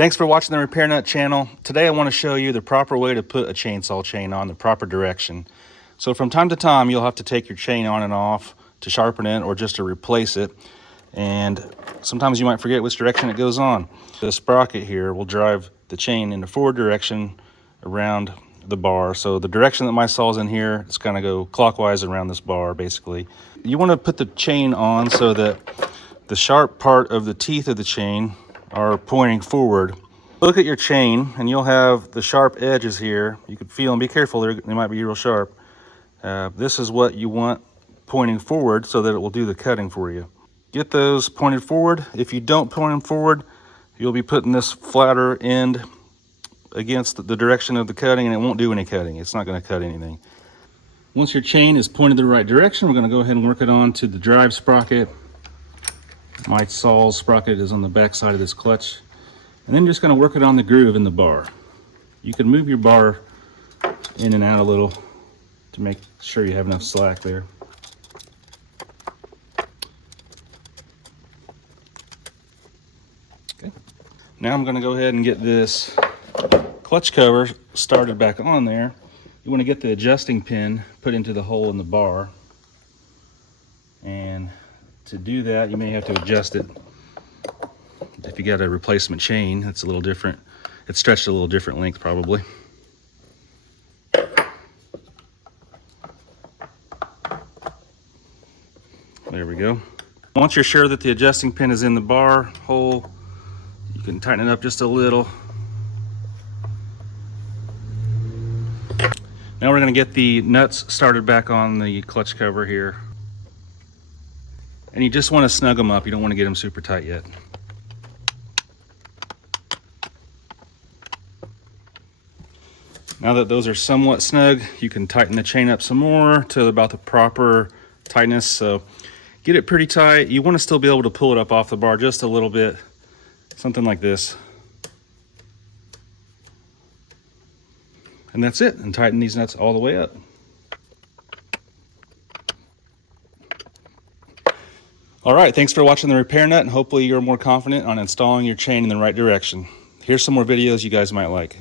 Thanks for watching the Repair Nut channel. Today I want to show you the proper way to put a chainsaw chain on, the proper direction. So from time to time you'll have to take your chain on and off to sharpen it or just to replace it. And sometimes you might forget which direction it goes on. The sprocket here will drive the chain in the forward direction around the bar. So the direction that my saw's in here, it's going to go clockwise around this bar basically. You want to put the chain on so that the sharp part of the teeth of the chain are pointing forward. Look at your chain and you'll have the sharp edges here. You can feel them. Be careful, they might be real sharp. This is what you want pointing forward so that it will do the cutting for you. Get those pointed forward. If you don't point them forward, you'll be putting this flatter end against the direction of the cutting and it won't do any cutting. It's not going to cut anything. Once your chain is pointed the right direction, we're going to go ahead and work it on to the drive sprocket. My saw's sprocket is on the back side of this clutch. And then just going to work it on the groove in the bar. You can move your bar in and out a little to make sure you have enough slack there. Okay. Now I'm going to go ahead and get this clutch cover started back on there. You want to get the adjusting pin put into the hole in the bar. And to do that, you may have to adjust it. If you got a replacement chain, it's a little different. It's stretched a little different length probably. There we go. Once you're sure that the adjusting pin is in the bar hole, you can tighten it up just a little. Now we're going to get the nuts started back on the clutch cover here. And you just want to snug them up. You don't want to get them super tight yet. Now that those are somewhat snug, you can tighten the chain up some more to about the proper tightness. So get it pretty tight. You want to still be able to pull it up off the bar just a little bit, something like this. And that's it. And tighten these nuts all the way up. All right, thanks for watching the Repair Nut, and hopefully you're more confident on installing your chain in the right direction. Here's some more videos you guys might like.